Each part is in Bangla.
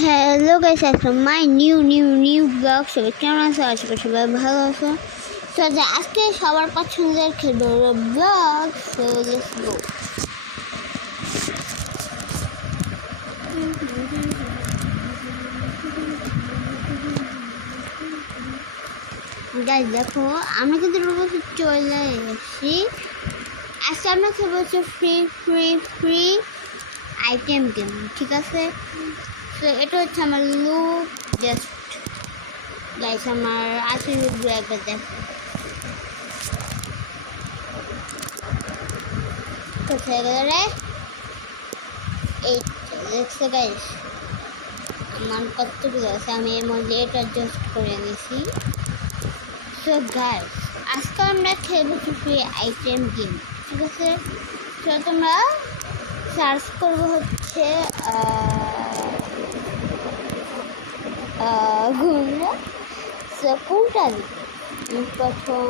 হ্যালো গাইস, আসসালাম মাই নিউ ব্লগ। সবাই কেমন আছো? আশা করি সবাই ভালো আছো। তো আজকে সবার পছন্দের খেলবো blog. So let's go guys. দেখো, আমরা কিন্তু রোবটে চলে এসেছি। আজকে আমরা খেলবো হচ্ছে ফ্রি আইটেম গেম, ঠিক আছে? তো এটা হচ্ছে আমার লুক জাস্ট গাইস, আমার আসল লুকগুলো একবার দেখো। কোথায় গেল রে? এই দেখছো গাইস, আমার কতগুলো আছে, আমি এর মধ্যে এটা অ্যাডজাস্ট করে নিয়েছি। সো গাইস, আজকে আমরা খেলবো ফ্রি আইটেম গেম, ঠিক আছে? তো তোমরা সার্চ করবো হচ্ছে কোনটা প্রথম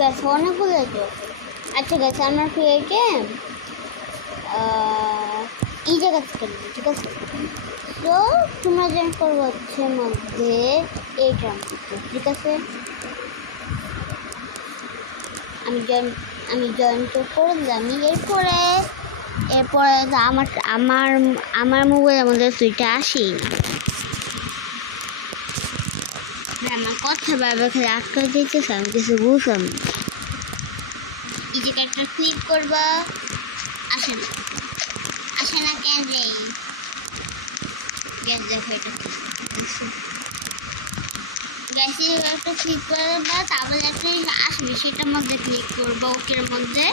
গাছ অনেকগুলো আছে। আচ্ছা গাছ, আমার ফ্রিতে এই জায়গা থেকে নেবো, ঠিক আছে? তো তোমরা জয়েন করবো হচ্ছে মধ্যে এইটার মধ্যে, ঠিক আছে? আমি জয়েন তো করে দিলাম। এরপরে আমার আমার আমার মোবাইলের মধ্যে সুইটা আসেই না। আমার কথা বারবার খেলে আটকে দিতেছে, আমি কিছু বুঝলাম না। এই যে একটা ক্লিক করবা, আসে না কেন রে? গ্যাস দেখো, এটা গ্যাসে একটা ক্লিক করবা, তারপরে একটা আসবে, সেটার মধ্যে ক্লিক করবো, ওকের মধ্যে।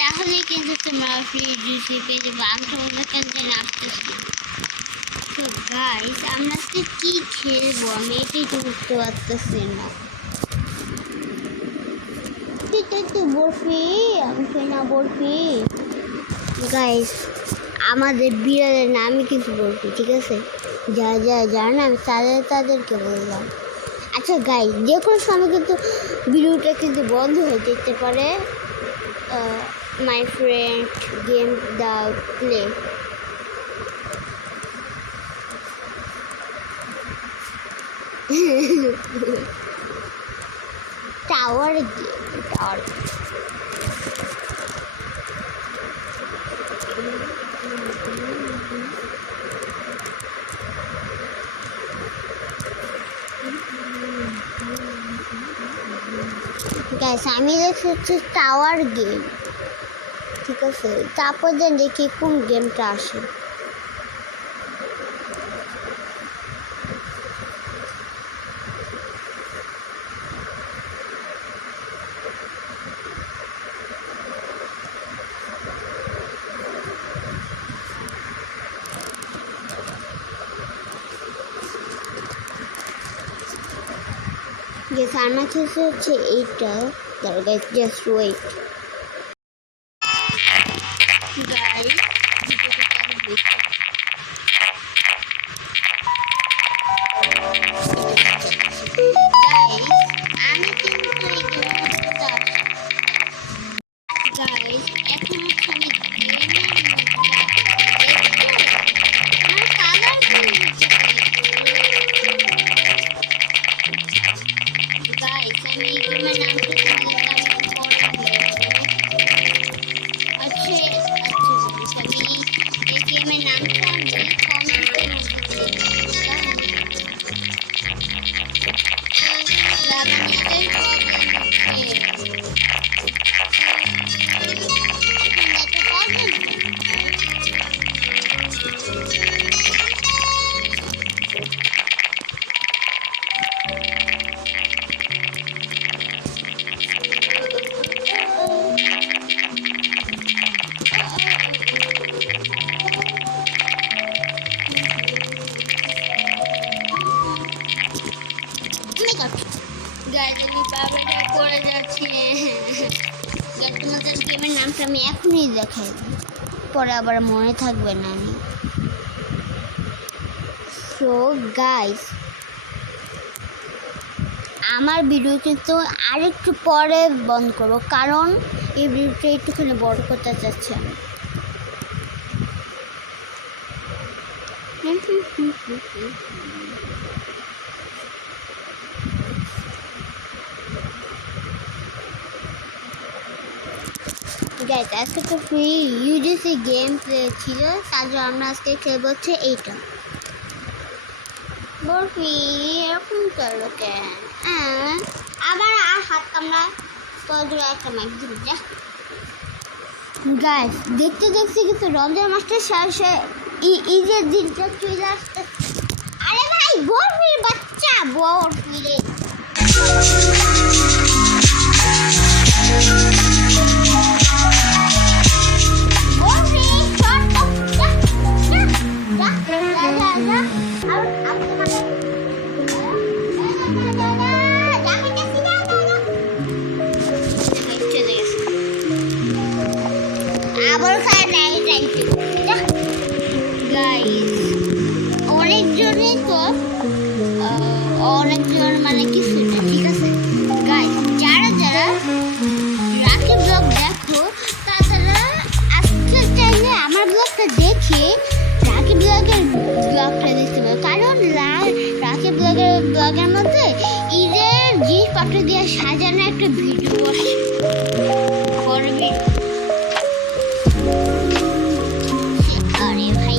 তাহলে কিন্তু তোমরা ফ্রি জুসি পেয়ে যাবো। আমি তোমাদের কেন জানি আসতেছি। তো গাইস, আমরা আজকে কি খেলবো আমি এটাই তো বুঝতে পারতেছি না। বরফি, আমি খাই না বরফি। গাইস, আমাদের বিড়ালের নামই কিন্তু বরফি, ঠিক আছে? জানে আমি তাদেরকে বললাম। আচ্ছা গাইস, যে কোনো সময় কিন্তু ভিডিওটা কিন্তু বন্ধ হয়ে যেতে পারে। My friend game the play. Tower guys, আমি দেখছি হচ্ছে টাওয়ার গেম, ঠিক আছে? তারপর দেখি কোন গেমটা আসে। যে আমার কাছে হচ্ছে এইটা। গাইস জাস্ট ওয়েট গাইস, আমি কিন্তু গাইস এখন হচ্ছে আমি গাইস, আমি গেমের নামটা করে যাচ্ছি। তোমাদের গেমের নামটা আমি এখনই দেখাই, পরে আবার মনে থাকবে না। আমি সো গাইস, আমার ভিডিও কিন্তু আরেকটু পরে বন্ধ করবো, কারণ এই ভিডিওটা একটুখানি বড় করতে চাচ্ছি আমি। গাইস, আজকে তো ফ্রি ইউডিসি গেম প্লে ছিল, তার জন্য আমরা আজকে খেলবো হচ্ছে এইটা বরফি। এরকম করলো কেন? আবার আর হাত কামড়া তোর একটা মাইক দিল যা। গাইস, দেখতে দেখতে কিন্তু রমজান মাসটা শেষে ঈদের দিনটা চলে আসতে। আরে ভাই, বরফির বাচ্চা বরফি রে। আবার খায় নাই যাইতে গাইস, অনেকজনই তো অনেকজন মানে কিছু না, ঠিক আছে গাইস। যারা যারা রাখি ব্লগ দেখো তারা আজকে চাইলে আমার ব্লগটা দেখে রাখি ব্লগটা দেখতে পারো, কারণ রাখি ব্লগের মধ্যে ঈদের জিনিসপত্র দিয়ে সাজানো একটা ভিডিও আসে, বড় ভিডিও। আরে ভাই,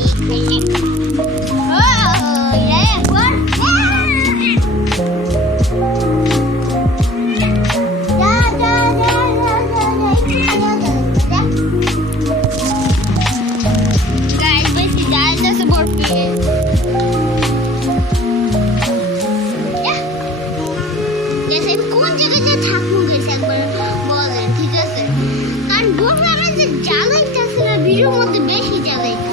কোন জায়গায় থাকবো একবার বলেন, ঠিক আছে? কারণ বলবো আমরা যে জ্বালাইতেছে না, ভিডিওর মধ্যে বেশি জ্বালাইতে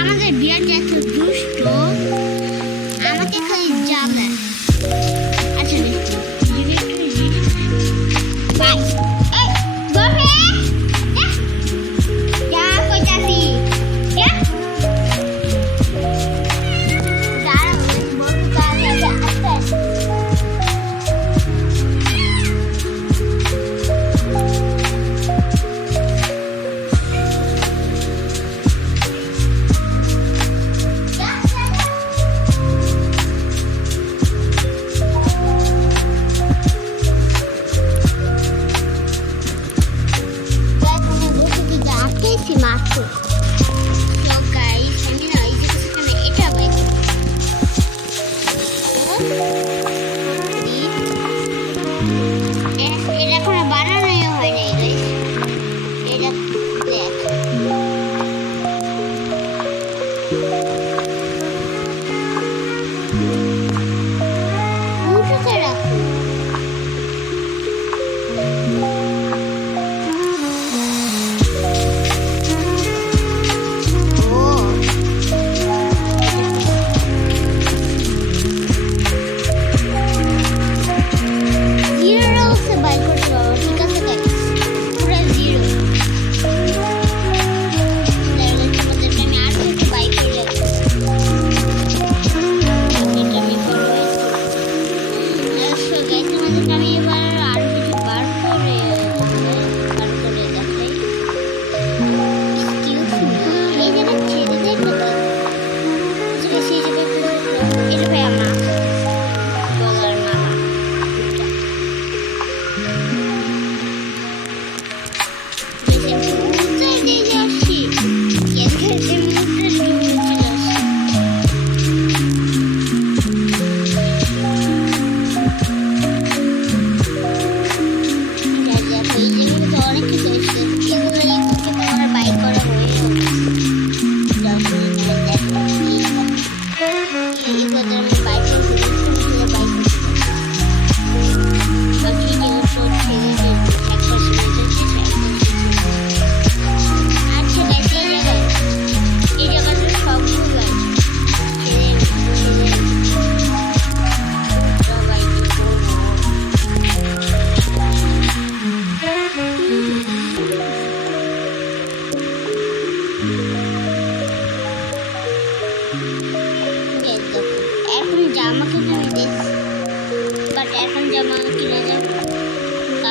আমাদের বিয়ারটা এত দুষ্ট, আমাকে খালি জ্বালায়। আচ্ছা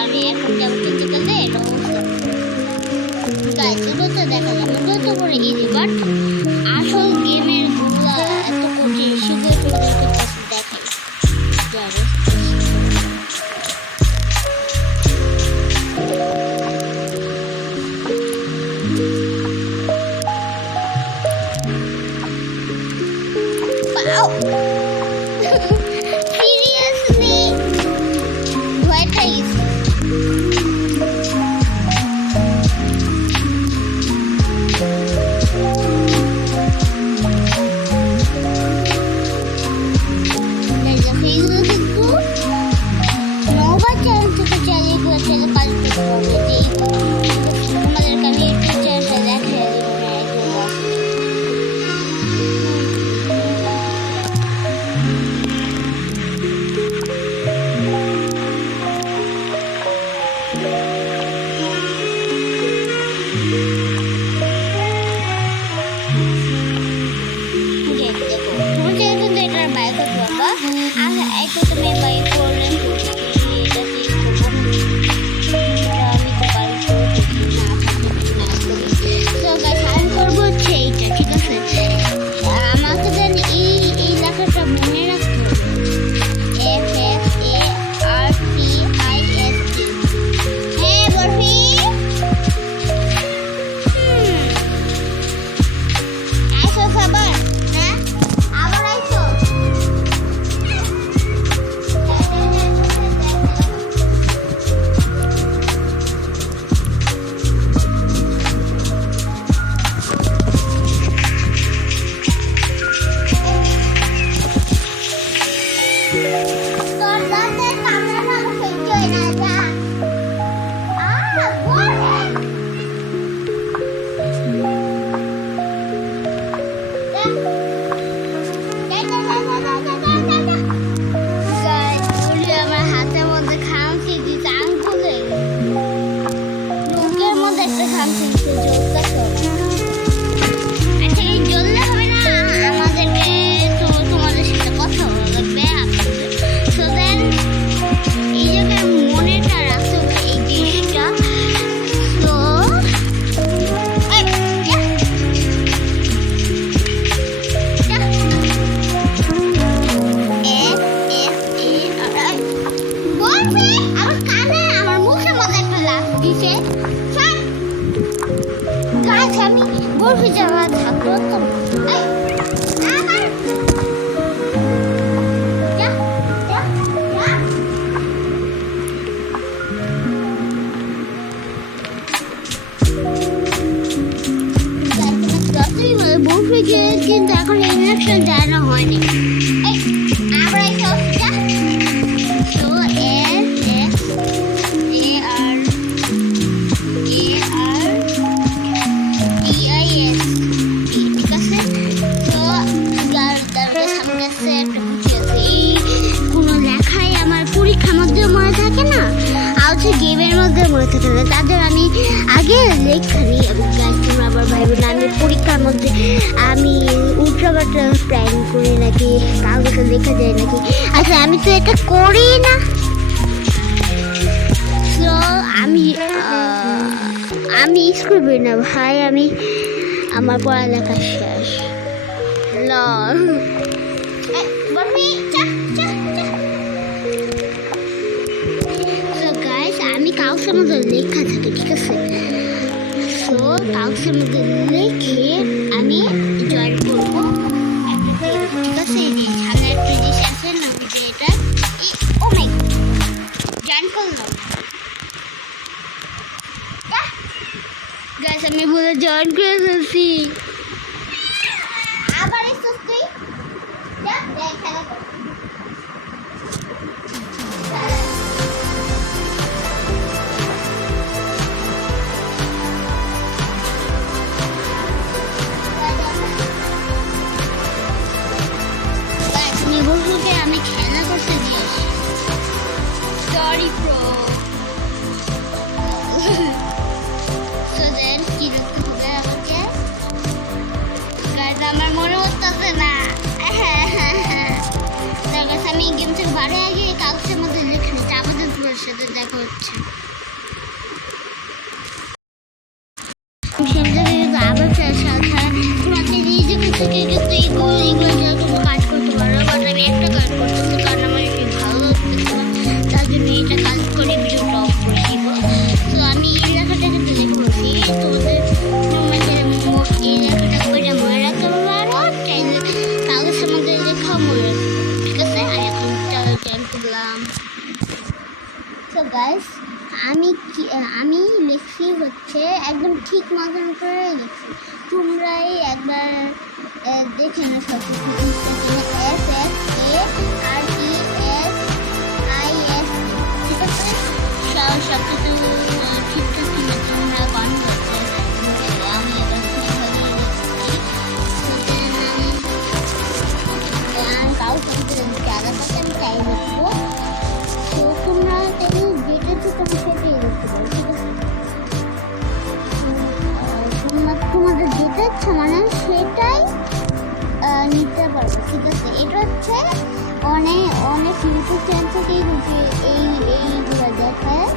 কারণ এখন যাবো ফিজিক্যালে গাইস এটা তো দেখা যাবে এটা তো পুরো ইজি বাট আসল গেমের গুলা এত কঠিন সেগুলো তোমাদেরকে দেখাই যাবে Seriously? What is? There's a Facebook group. Nova channel থেকে চালিয়ে করতে কাজ করতে হবে তোমাদেরকে আমি ইউটিউব চ্যানেলটা দেখাই বরফি যাওয়া থাকলো তো বরফি কিন্তু এখন ইনজেকশন দেওয়া হয়নি গেমের মধ্যে মনে থাকে না তাদের আমি আগে লেখা নিই তোমরা আবার ভাইবো না আমি পরীক্ষার মধ্যে আমি উল্টাপাল্টা প্ল্যান করি নাকি কাগজে লেখা যায় নাকি আচ্ছা আমি তো এটা করি না তো আমি স্কুল করি না ভাই আমি আমার পড়ালেখা শেষ আমি কাগজের মধ্যে লেখা থাকে ঠিক আছে তো কাগজের মধ্যে লিখে আমি জয়েন করবো ঠিক আছে এই যে সামনে একটা জিনিস আছে না এটা ও মাই জয়েন করলাম গাইস আমি বলে জয়েন করে ফেলছি আবার এসেছিস তুই যা খেলা কর আমি খেলা করতে দিয়েছি সরি ব্রো সো দেন কি করতে হবে আমাকে গাইস আমার মনে হচ্ছে না আমি গেম থেকে বাইরে গিয়ে কাগজের মধ্যে লিখে নিচ্ছি আমাদের সাথে দেখা হচ্ছে আমি লিখছি হচ্ছে একদম ঠিক মতন করে লিখছি, তোমরাই একবার দেখে না সব SSARTESIS, ঠিক আছে? সব কিছু ঠিকঠাক কিনা তোমরা কমেন্ট করতে। আমি এবার ঠিকভাবে লিখছি, আমি কাউকে আলাদা পাশে আমি তাই লিখবো। তো তোমরা তাই যেটা ছোটো সেটাই লিখতে পারো, ঠিক আছে? তোমাদের যেটা ইচ্ছা মানে সেটাই নিতে পারবো, ঠিক আছে? এটা হচ্ছে অনেক অনেক ইউটিউব চ্যানেল থেকেই হচ্ছে এইগুলো দেখায়।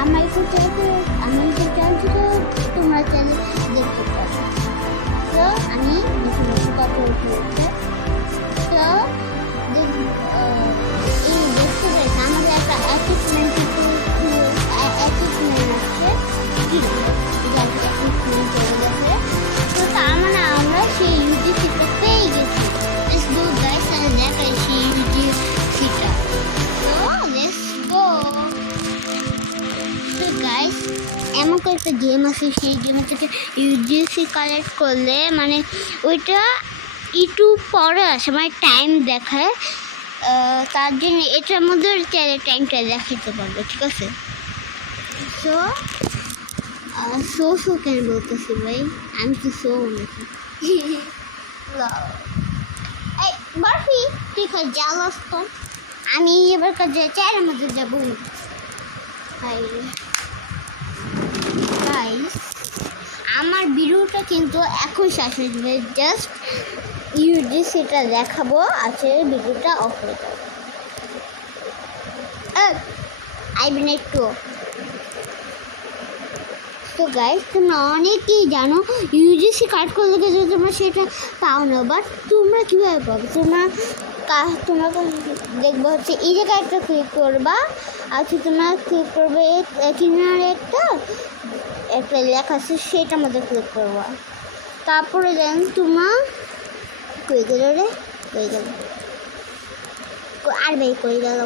আমার ইউটিউব চ্যানেল থেকে তোমরা চাইলে দেখতে পারো। তো আমি কত হচ্ছে তো এই দেখতে পেরেছি আমাদের একটা অ্যাচিভমেন্ট আসছে, তো তার মানে আমরা সেই ইউজিসিটা পেয়ে গেছি। লেটস গো গাইস, তাহলে দেখাই সেই ইউজিসিটা। তো লেটস গো। তো গাইস এমন কয়েকটা গেম আছে, সেই গেমের থেকে ইউজিসি কালেক্ট করলে মানে ওইটা একটু পরে আসে, মানে টাইম দেখায়। তার জন্য এটার মধ্যে চাইলে টাইমটা দেখাতে পারবো, ঠিক আছে? সো কেন বলতেছি ভাই, আমি তো সো নাকি এই বরফি ঠিক আছে জালাস তো। আমি এবার কাজে চায়ের মধ্যে যাবো। গাইস আমার ভিডিওটা কিন্তু এখন শেষ হয়ে যাবে, জাস্ট ইউজিসিটা দেখাবো, আছে ভিডিওটা অফ হয়ে যাবে। আইবেন একটু। তো গাইস তোমরা অনেকেই জানো ইউজিসি কার্ড করলে গেলে তোমরা সেটা পাও না, বাট তোমরা কীভাবে পাবে? তোমরা দেখবো হচ্ছে এই জায়গায় একটা ক্লিক করবা, আর তোমরা ক্লিক করবে কিনারে একটা লেখা আছে সেটার মধ্যে ক্লিক করবা। তারপরে দেন তোমার কই গেল রে, কই গেল আর ভাই কই গেল।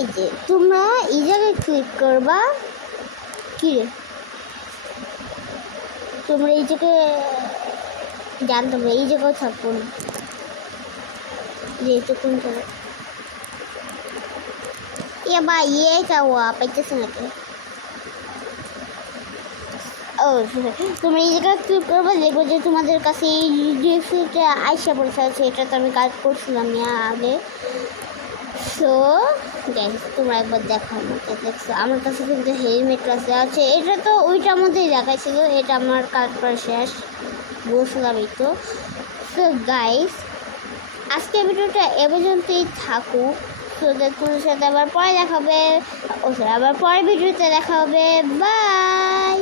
এই যে তোমরা এই জায়গায় ক্লিক করবা, কি রে তোমরা এই জায়গায় জানতে হবে, এই জায়গাও থাকবো না যেহেতু কোন জায়গায় বা ইয়েটা পাইতেছে নাকি। ও তোমরা এই জায়গায় ক্লিক করবে, দেখবো যে তোমাদের কাছে এই ডিএফসিটা আইসা পড়ে আছে, এটা তো আমি কাজ করছিলাম আগে। সো গাইস তোমরা একবার দেখো, আমাকে দেখছো আমার কাছে কিন্তু হেলমেট আছে, এটা তো ওইটার মধ্যেই দেখাইছিল, এটা আমার কাজ করা শেষ বলছিলাম এই তো। সো গাইস আজকে ভিডিওটা এ পর্যন্তই থাকুক। তো তোমার সাথে আবার পরে দেখা হবে, আবার পরের ভিডিওতে দেখা হবে। বাই।